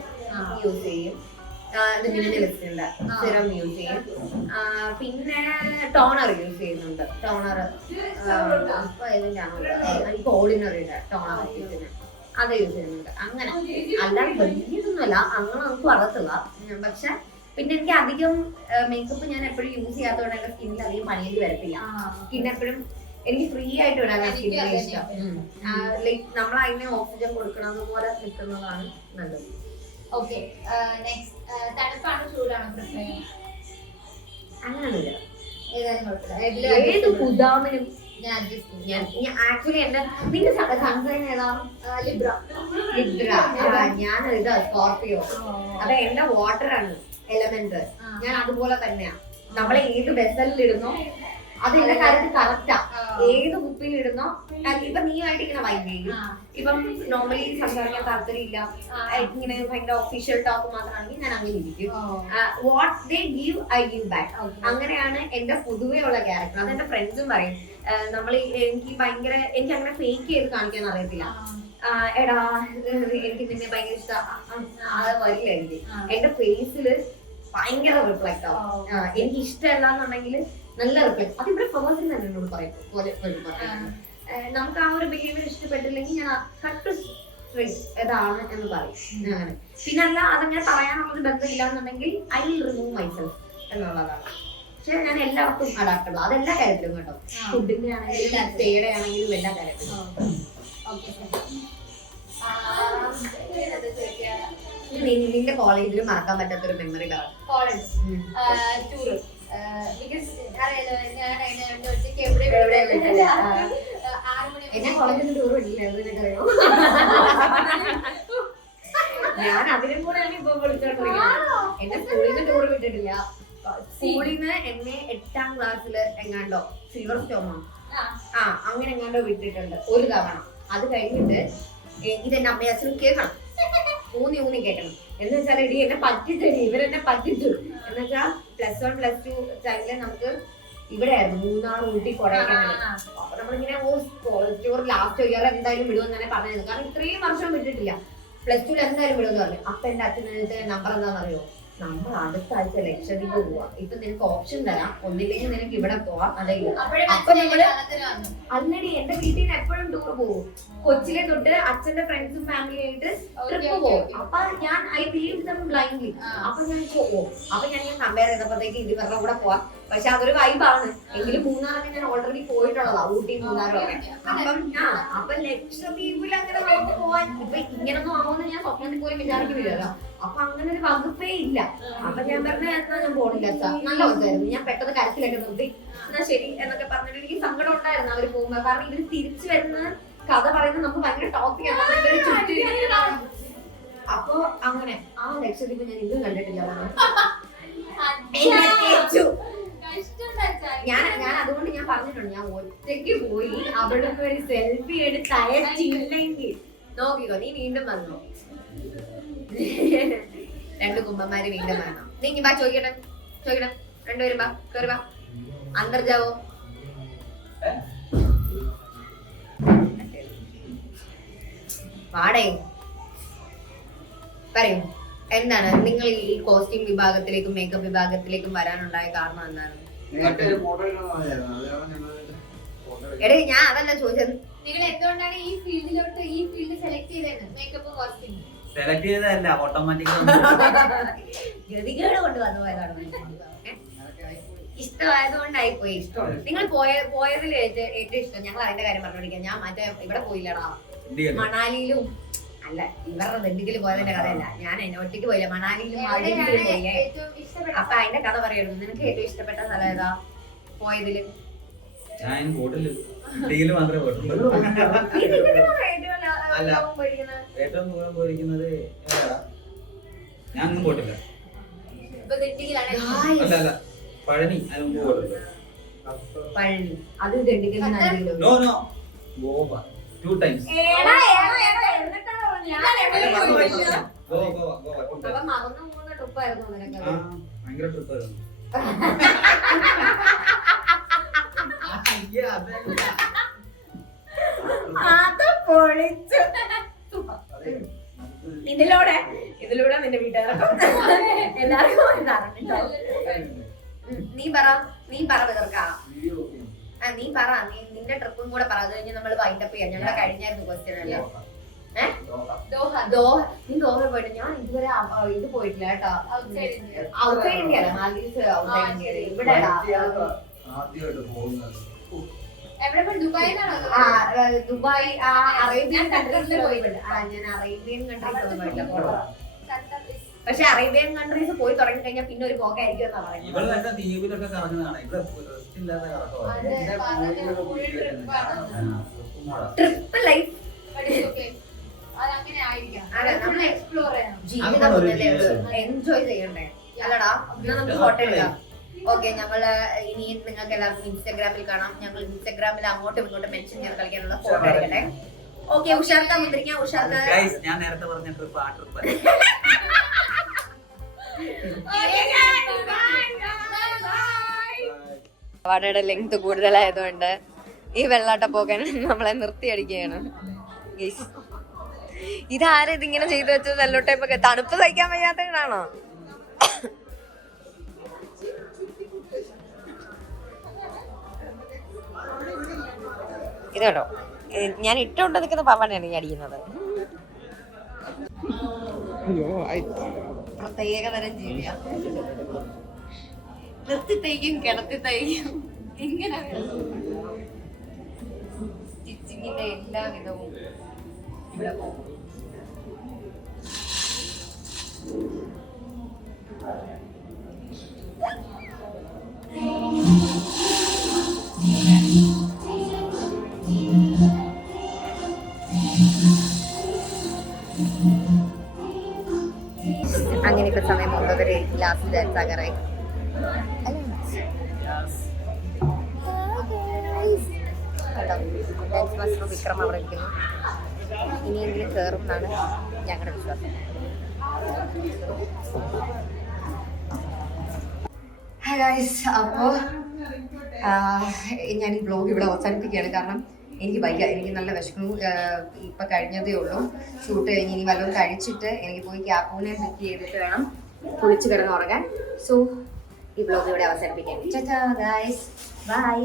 യൂസ് ചെയ്യും. മിനിമലിസ്റ്റിന്റെ സിറം യൂസ് ചെയ്യും. പിന്നെ ടോണർ യൂസ് ചെയ്യുന്നുണ്ട്. ടോണർ ഇപ്പൊ ഓർഡിനറിയുടെ ടോണർ അത് യൂസ് ചെയ്യുന്നുണ്ട്. അങ്ങനെ അല്ലാതെ വലിയതൊന്നുമല്ല, അങ്ങനെ നമുക്ക് വളർത്തുക. പക്ഷെ പിന്നെ എനിക്ക് അധികം മേക്കപ്പ് ഞാൻ എപ്പോഴും യൂസ് ചെയ്യാത്തതുകൊണ്ട് എന്റെ സ്കിന്നിൽ അധികം പണിയേണ്ടി വരത്തില്ല. സ്കിൻ എപ്പോഴും എനിക്ക് ഫ്രീ ആയിട്ട് വിടാൻ സ്കിന്നിന് ഇഷ്ടം. ലൈക്ക് നമ്മൾ അതിനെ ഓക്സിജൻ കൊടുക്കുന്നത് പോലെ നിൽക്കുന്നതാണ് നല്ലത്. ഓക്കെ, തണുപ്പാണോ ചൂടാണോ പ്രിഫർ? അങ്ങനെയൊന്നുമില്ല. ഏത് പുതാമനും ഞാൻ ആക്ച്വലി എന്റെ നിന്റെ സൺസൈൻ ഏതാ? ലിബ്ര. ഞാൻ ഇതാ സ്കോർപിയോ. അത് എന്റെ വാട്ടർ ആണ് എലമെന്റ്. ഞാൻ അതുപോലെ തന്നെയാ. നമ്മളെ ഏത് വെസലിലിടുന്നോ അത് എന്റെ കാര്യത്തിൽ കറക്റ്റാ. ഏത് കുപ്പിയിലിടുന്നോ ഇപ്പൊ നീയായിട്ട് ഇങ്ങനെ വൈബ് ചെയ്യും. ഇപ്പം നോർമലി സംസാരിക്കാൻ താല്പര്യമില്ല, ഇങ്ങനെ ഭയങ്കര ഒഫീഷ്യൽ ടോക്ക് മാത്രമാണെങ്കിൽ ഞാൻ അങ്ങനെ ഇരിക്കും. What they give I give back. അങ്ങനെയാണ് എന്റെ പൊതുവേ ഉള്ള ക്യാരക്ടർ. അത് എന്റെ ഫ്രണ്ട്സും പറയും. നമ്മൾ എനിക്ക് അങ്ങനെ ഫേക്ക് ചെയ്ത് കാണിക്കാൻ അറിയത്തില്ല. എടാ എനിക്ക് നിന്നെ ഭയങ്കര ഇഷ്ടം, അത് വരില്ല. എനിക്ക് എന്റെ ഫേസില് ഭയങ്കര റിഫ്ലക്ട് ആവും. എനിക്ക് ഇഷ്ടമല്ല എന്നുണ്ടെങ്കിൽ നല്ല റിഫ്ലക്ട്. അത് ഇവിടെ ഫേഴ്സിൽ തന്നെ എന്നോട് പറയും. നമുക്ക് ആ ഒരു ബിഹേവിയർ ഇഷ്ടപ്പെട്ടില്ലെങ്കിൽ ഞാൻ കട്ട് സ്ട്രേറ്റ് ഏതാണ് എന്ന് പറയും. അങ്ങനെ പിന്നെ അല്ല അതങ്ങനെ പറയാനുള്ളൊരു ബന്ധമില്ല എന്നുണ്ടെങ്കിൽ ഐ വിൽ റിമൂവ് മൈസെൽഫ് എന്നുള്ളതാണ്. പക്ഷെ ഞാൻ എല്ലാവർക്കും അഡാപ്റ്റബിൾ, അതെല്ലാ കാര്യത്തിലും കേട്ടോ. ഫുഡിന്റെ ആണെങ്കിലും സ്റ്റേയുടെ ആണെങ്കിലും എല്ലാ കാര്യത്തിലും. നിന്റെ കോളേജിൽ മറക്കാൻ പറ്റാത്തൊരു മെമ്മറി കാർഡ്? College tour. എന്നെ കോളേജിൽ ടൂർ വിട്ടില്ലായിരുന്നു. ഞാൻ അതിനും കൂടെ ഇപ്പൊ വിളിച്ചോണ്ടിരിക്കുന്നത്. എന്നെ സ്കൂളിൽ നിന്ന് ടൂർ വിട്ടിട്ടില്ല. സ്കൂളിൽ നിന്ന് എന്നെ 8ാം ക്ലാസ്സില് എങ്ങാണ്ടോ സിൽവർ സ്റ്റോമോ അങ്ങനെ എങ്ങാണ്ടോ വിട്ടിട്ടുണ്ട് ഒരു തവണ. അത് കഴിഞ്ഞിട്ട് ഇതെന്നെ അമ്മയച്ഛനും കേൾക്കണം, ഊന്നി കേൾക്കണം. എന്ന് വെച്ചാൽ ഇടി എന്നെ പറ്റിച്ചടി, ഇവരെന്നെ പറ്റിച്ചു. എന്ന് വെച്ചാൽ +1 +2 ടൈമില് നമുക്ക് ഇവിടെ ആയിരുന്നു മൂന്നാർ, ഊട്ടി, കൊടൈക്കനാൽ. അപ്പൊ നമ്മളിങ്ങനെ കോളേജ് ടൂർ ലാസ്റ്റ് ഇയർ എന്തായാലും വിടുമെന്ന് തന്നെ പറഞ്ഞത്. കാരണം ഇത്രയും വർഷം വിട്ടിട്ടില്ല. +2 എന്തായാലും വിടുമെന്ന് പറഞ്ഞു. അപ്പൊ എന്റെ അച്ഛനടുത്ത് നമ്പർ എന്താണെന്നറിയോ? നമ്മൾ അടുത്ത ആഴ്ച ലക്ഷദ്വീപ് പോവാ. ഇപ്പൊ നിനക്ക് ഓപ്ഷൻ തരാം, ഒന്നില്ലെങ്കിൽ നിനക്ക് ഇവിടെ പോവാം. അപ്പൊ നമ്മള് അല്ലടി എന്റെ വീട്ടിൽ നിന്ന് എപ്പോഴും ടൂർ പോകും. കൊച്ചിലെ തൊട്ട് അച്ഛന്റെ ഫ്രണ്ട്സും ഫാമിലി ആയിട്ട് ട്രിപ്പ് പോകും. അപ്പൊ ഞാൻ ഐ ബിലീവ് ദം ബ്ലൈൻഡ്ലി. അപ്പൊ ഞാൻ പോകും. അപ്പൊ ഞാൻ കമ്പയർ ചെയ്തപ്പോഴത്തേക്ക് ഇത് ഇവരുടെ കൂടെ പോവാം. പക്ഷെ അതൊരു വൈബാണ്. എങ്കിലും മൂന്നാറൊക്കെ ഞാൻ ഓൾറെഡി പോയിട്ടുള്ളതാ, ഊട്ടി മൂന്നാറും ഒക്കെ. അപ്പൊ ലക്ഷദ്വീപിൽ അങ്ങനെ നമുക്ക് പോവാൻ ഇപ്പൊ ഇങ്ങനൊന്നും ആവുമെന്ന് ഞാൻ സ്വപ്നത്തിൽ പോലും വിചാരിക്കുന്നില്ലല്ലോ. അപ്പൊ അങ്ങനെ ഒരു വകുപ്പേ ഇല്ല. അപ്പൊ ഞാൻ പറഞ്ഞ എന്നാ ഞാൻ പോണില്ല അച്ഛാ, നല്ല ഒന്നായിരുന്നു. ഞാൻ പെട്ടെന്ന് കരച്ചിലൊക്കെ നിർത്തി, എന്നാ ശരി എന്നൊക്കെ പറഞ്ഞിട്ട് എനിക്ക് സങ്കടം ഉണ്ടായിരുന്നു അവര് പോകുമ്പോ. കാരണം ഇവര് തിരിച്ചു വരുന്ന കഥ പറയുന്നത് നമുക്ക് ഭയങ്കര ടോപ്പിക്കാണ്. അപ്പൊ അങ്ങനെ ആ ലക്ഷദ്വീപ് ഞാൻ ഇന്നും കണ്ടിട്ടില്ല. ഞാൻ അതുകൊണ്ട് ഞാൻ പറഞ്ഞിട്ടുണ്ട്, ഞാൻ ഒറ്റയ്ക്ക് പോയി അവിടെ ഒരു സെൽഫി എടുത്ത് അയച്ചില്ലെങ്കിൽ നോക്കിക്കോ നീ വീണ്ടും വന്നു. 2 കുമ്പന്മാര് വീണ്ടും വരണം. നീ ഇനി ബാ ചോദിക്കട്ടെ രണ്ടുപേരും ബാ കേറി ബാ. അന്തർജാവോ പാടേ പറയൂ, എന്താണ് നിങ്ങൾ ഈ കോസ്റ്റ്യൂം വിഭാഗത്തിലേക്കും മേക്കപ്പ് വിഭാഗത്തിലേക്കും വരാനുണ്ടായ കാരണം എന്താണ്? എടേ ഞാൻ അതല്ല ചോദിച്ചത്, നിങ്ങൾ എന്തുകൊണ്ടാണ് ഈ ഫീൽഡ് സെലക്ട് ചെയ്തത്? മേക്കപ്പ് കോസ്റ്റ്യൂം സെലക്ട് ചെയ്തതല്ല, ഓട്ടോമാറ്റിക്കലി ഗതികേട് കൊണ്ട് വന്നു പോയതാണ്. ഇഷ്ടമായതുകൊണ്ടായി പോയി. ഇഷ്ടമാണ് നിങ്ങൾ പോയതിൽ ഏറ്റവും ഇഷ്ടം. ഞങ്ങൾ അതിന്റെ കാര്യം പറഞ്ഞോണ്ടിരിക്കാം. ഞാൻ മറ്റേ ഇവിടെ പോയില്ലടാ, മണാലിയിലും അല്ല ഇവരുടെ ദണ്ഡിക്കല് പോയതിന്റെ കഥയല്ല. ഞാൻ ഒറ്റയ്ക്ക് പോയില്ല, മണാലിയിലും മാലദ്വീപിലും പോയേ. അപ്പൊ അതിന്റെ കഥ പറയുള്ളൂ. നിനക്ക് ഏറ്റവും ഇഷ്ടപ്പെട്ട സ്ഥലം ഏതാ പോയതില്? ഞാൻ പോയിട്ടില്ല, ഊട്ടിയില് മാത്രമേ പോയിട്ടുള്ളൂ. ഏറ്റവും ദൂരം പോയിരിക്കുന്നത് ഞാൻ ഒന്നും പോയിട്ടില്ല. അല്ല പഴനി, അതിന് പോയിട്ടില്ല. പഴനി അത് ദണ്ഡിക്കൽ നോ ഗോവ 2 times. അപ്പൊ മറന്നു പോകുന്ന ട്രിപ്പായിരുന്നു നിനക്ക്? ഭയങ്കര ട്രിപ്പായിരുന്നു. അത് പൊളിച്ചു. ഇതിലൂടെ നിന്റെ വീട്ടുകാരൊക്കെ എല്ലാവർക്കും നീ പറ വിതർക്കാ. നീ പറ, നിന്റെ ട്രിപ്പും കൂടെ പറ. അത് കഴിഞ്ഞ് നമ്മൾ വൈൻഡപ്പ് ചെയ്യാം. ഞങ്ങളെ കഴിഞ്ഞായിരുന്നു ക്വസ്റ്റ്യൻ അല്ലേ? നീ ദോഹ പോയിട്ട് ഞാൻ ഇതുവരെ ഇത് പോയിട്ടില്ല കേട്ടോ. ഔട്ട്സൈഡ് ഇന്ത്യ അല്ല, മാൽദീവ്സ് ഔട്ട്സൈഡ് ഇന്ത്യ. ഇവിടെ ദുബായ് അറേബ്യൻ കൺട്രീസിൽ പോയിട്ടുണ്ട്. ഞാൻ അറേബ്യൻ കൺട്രീസ് ഒന്നും പോയിട്ടില്ല. പക്ഷെ അറേബ്യൻ കൺട്രീസ് പോയി തുടങ്ങി കഴിഞ്ഞാൽ പിന്നെ ഒരു പോക്കായിരിക്കും എന്നാ പറയുന്നത്. ട്രിപ്പ് ലൈഫ് നമ്മൾ എക്സ്പ്ലോർ ചെയ്യണം. ജീവിതം എൻജോയ് ചെയ്യണ്ടേ അല്ലടാ? എന്നാ നമുക്ക് ഫോട്ടോ എടുക്കാം. ഓക്കെ, ഞങ്ങള് ഇനി നിങ്ങൾക്ക് എല്ലാവർക്കും ഇൻസ്റ്റാഗ്രാമിൽ കാണാം. ഞങ്ങൾ ഇൻസ്റ്റാഗ്രാമിൽ അങ്ങോട്ടും ഇങ്ങോട്ടും മെൻഷൻ ചെയ്ത് കളിക്കാനുള്ള ഫോട്ടോ എടുക്കട്ടെ. ഓക്കെ, ഉഷാർക്ക മുദ്രിക്ക. ഉഷാർക്ക ഞാൻ നേരത്തെ പറഞ്ഞ ട്രിപ്പ് ആ ട്രിപ്പ്. വടയുടെ ലെങ്ത് കൂടുതലായതുകൊണ്ട് ഈ വെള്ളാട്ട പോകാൻ നമ്മളെ നിർത്തിയടിക്കുകയാണ്. ഇതാരും ഇതിങ്ങനെ ചെയ്തു വെച്ചത് സെല്ലോട്ടേപ്പൊക്കെ തണുപ്പ് സഹിക്കാൻ വയ്യാത്തതാണോ? ഇത് കേട്ടോ, ഞാൻ ഇട്ടുകൊണ്ട് നിൽക്കുന്ന പവനാണ് ഈ അടിക്കുന്നത്. പ്രത്യേകതരം ജീവിയാ. നിർത്തി തയ്ക്കും, കിടത്തി തയ്ക്കും, ഇങ്ങനെ സ്റ്റിച്ചിങ്ങിന്റെ എല്ലാ വിധവും ഇവിടെ പോകും. അങ്ങനെ ഇപ്പൊ സമയം 9:30 ലാസ്റ്റ് ഡാൻസ് ആകാറായി. ഡാൻസ് മാസ്റ്റർ വിക്രം അവിടെ ഇരിക്കുന്നു. ഇനിയെങ്കിലും കയറും എന്നാണ് ഞങ്ങളുടെ വിശ്വാസം. ഹായ് ഗൈസ്, അപ്പോൾ ഞാൻ ഈ വ്ലോഗ് ഇവിടെ അവസാനിപ്പിക്കുകയാണ്. കാരണം എനിക്ക് വയ്യ, എനിക്ക് നല്ല വിശക്കുന്നു. ഇപ്പം കഴിഞ്ഞതേ ഉള്ളൂ ഷൂട്ട് കഴിഞ്ഞ്. ഇനി വല്ലതും കഴിച്ചിട്ട് എനിക്ക് പോയി ക്യാപ്പൂനെ ബുക്ക് ചെയ്തിട്ട് വേണം കുളിച്ച് കിടന്ന് ഉറങ്ങാൻ. സോ ഈ വ്ലോഗ് ഇവിടെ അവസാനിപ്പിക്കാം. Tata guys, by.